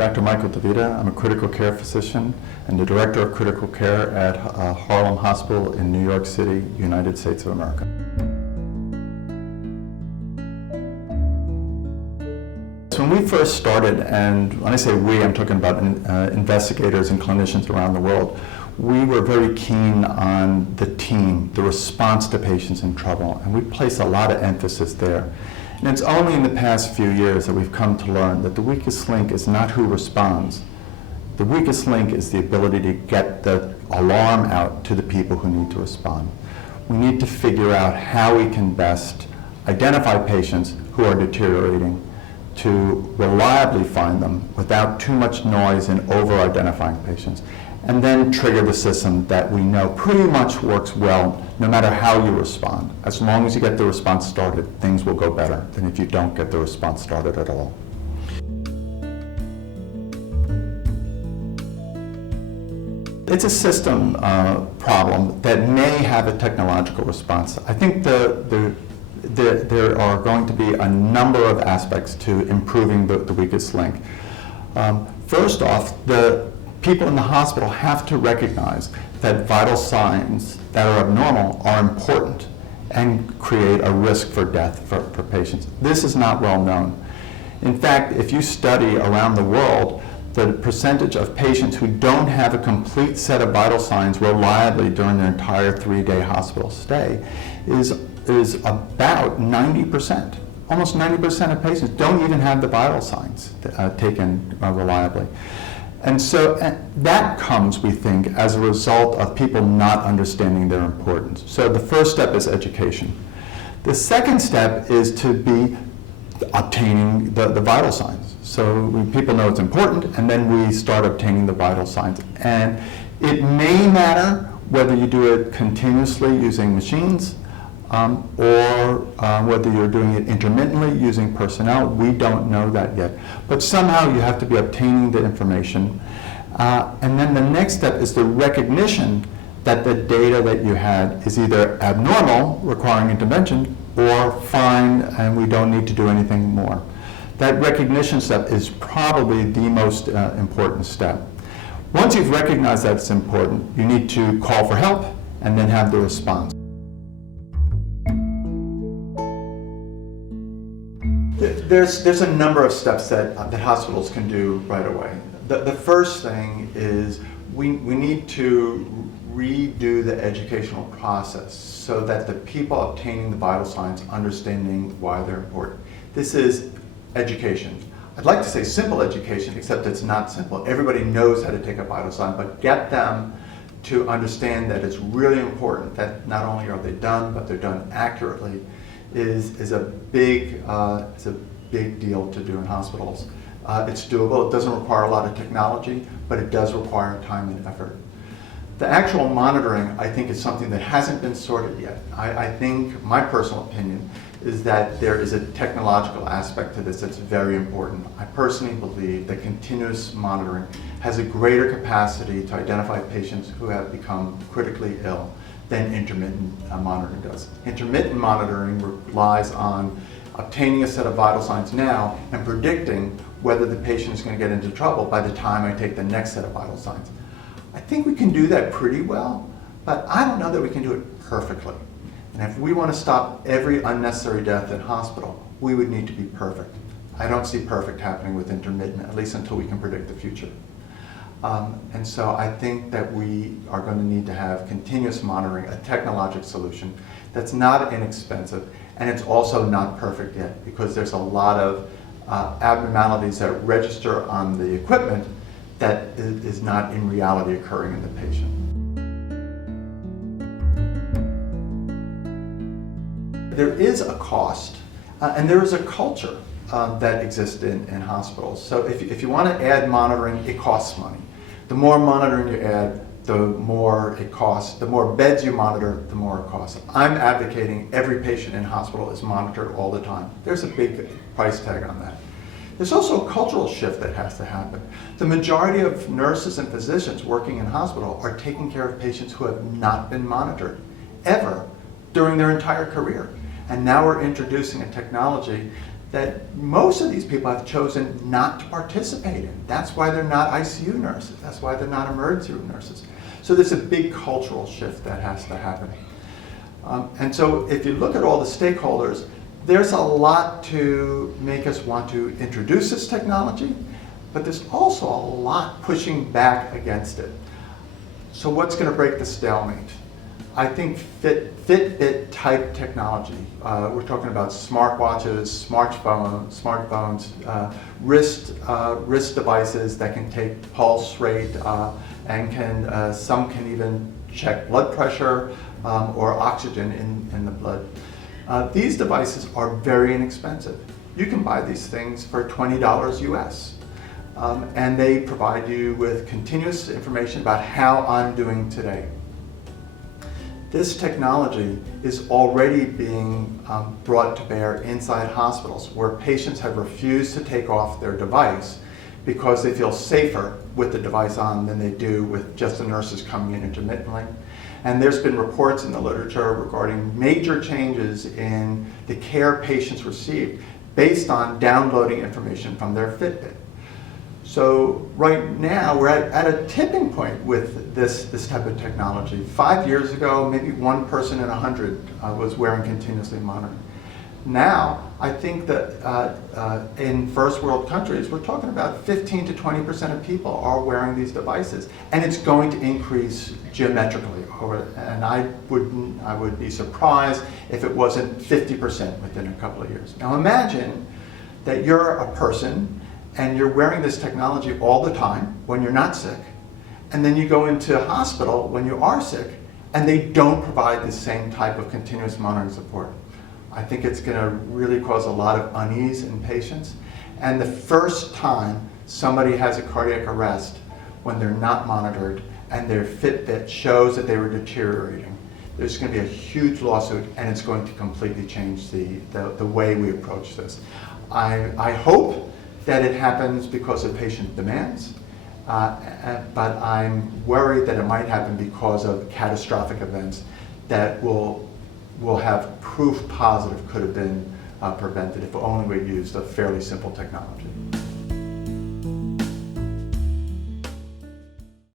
Dr. Michael DeVita. I'm a critical care physician and the Director of Critical Care at Harlem Hospital in New York City, United States of America. So when we first started, and when I say we, I'm talking about investigators and clinicians around the world, we were very keen on the team, the response to patients in trouble, and we placed a lot of emphasis there. And it's only in the past few years that we've come to learn that the weakest link is not who responds. The weakest link is the ability to get the alarm out to the people who need to respond. We need to figure out how we can best identify patients who are deteriorating, to reliably find them without too much noise in over-identifying patients, and then trigger the system that we know pretty much works well no matter how you respond. As long as you get the response started, things will go better than if you don't get the response started at all. It's a system problem that may have a technological response. I think there are going to be a number of aspects to improving the weakest link. First off, the people in the hospital have to recognize that vital signs that are abnormal are important and create a risk for death for patients. This is not well known. In fact, if you study around the world, the percentage of patients who don't have a complete set of vital signs reliably during their entire 3-day hospital stay is about 90%. Almost 90% of patients don't even have the vital signs taken reliably. And so that comes, we think, as a result of people not understanding their importance. So the first step is education. The second step is to be obtaining the vital signs. So people know it's important, and then we start obtaining the vital signs. And it may matter whether you do it continuously using machines, or whether you're doing it intermittently using personnel. We don't know that yet. But somehow you have to be obtaining the information. And then the next step is the recognition that the data that you had is either abnormal, requiring intervention, or fine, and we don't need to do anything more. That recognition step is probably the most important step. Once you've recognized that it's important, you need to call for help and then have the response. There's a number of steps that hospitals can do right away. The first thing is we need to redo the educational process so that the people obtaining the vital signs understanding why they're important. This is education. I'd like to say simple education, except it's not simple. Everybody knows how to take a vital sign, but get them to understand that it's really important that not only are they done, but they're done accurately is a big deal to do in hospitals. It's doable. It doesn't require a lot of technology, but it does require time and effort. The actual monitoring, I think, is something that hasn't been sorted yet. I think my personal opinion is that there is a technological aspect to this that's very important. I personally believe that continuous monitoring has a greater capacity to identify patients who have become critically ill than intermittent monitoring does. Intermittent monitoring relies on obtaining a set of vital signs now and predicting whether the patient is going to get into trouble by the time I take the next set of vital signs. I think we can do that pretty well, but I don't know that we can do it perfectly. And if we want to stop every unnecessary death in hospital, we would need to be perfect. I don't see perfect happening with intermittent, at least until we can predict the future. And so I think that we are going to need to have continuous monitoring, a technological solution that's not inexpensive, and it's also not perfect yet because there's a lot of abnormalities that register on the equipment that is not in reality occurring in the patient. There is a cost, and there is a culture that exists in hospitals. So if you want to add monitoring, it costs money. The more monitoring you add, the more it costs. The more beds you monitor, the more it costs. I'm advocating every patient in hospital is monitored all the time. There's a big price tag on that. There's also a cultural shift that has to happen. The majority of nurses and physicians working in hospital are taking care of patients who have not been monitored ever during their entire career. And now we're introducing a technology that most of these people have chosen not to participate in. That's why they're not ICU nurses. That's why they're not emergency room nurses. So there's a big cultural shift that has to happen. And so if you look at all the stakeholders, there's a lot to make us want to introduce this technology, but there's also a lot pushing back against it. So what's going to break the stalemate? I think Fitbit type technology. We're talking about smartwatches, smartphones, wrist devices that can take pulse rate and some can even check blood pressure or oxygen in the blood. These devices are very inexpensive. You can buy these things for $20 US. And they provide you with continuous information about how I'm doing today. This technology is already being brought to bear inside hospitals where patients have refused to take off their device because they feel safer with the device on than they do with just the nurses coming in intermittently. And there's been reports in the literature regarding major changes in the care patients receive based on downloading information from their Fitbit. So right now we're at a tipping point with this type of technology. 5 years ago, maybe 1 person in 100 was wearing continuously monitoring. Now, I think that in first world countries, we're talking about 15 to 20% of people are wearing these devices, and it's going to increase geometrically. And I would be surprised if it wasn't 50% within a couple of years. Now imagine that you're a person and you're wearing this technology all the time when you're not sick, and then you go into a hospital when you are sick, and they don't provide the same type of continuous monitoring support. I think it's going to really cause a lot of unease in patients. And the first time somebody has a cardiac arrest when they're not monitored and their Fitbit shows that they were deteriorating, there's going to be a huge lawsuit, and it's going to completely change the way we approach this. I hope that it happens because of patient demands, but I'm worried that it might happen because of catastrophic events that will have proof positive could have been prevented if only we used a fairly simple technology.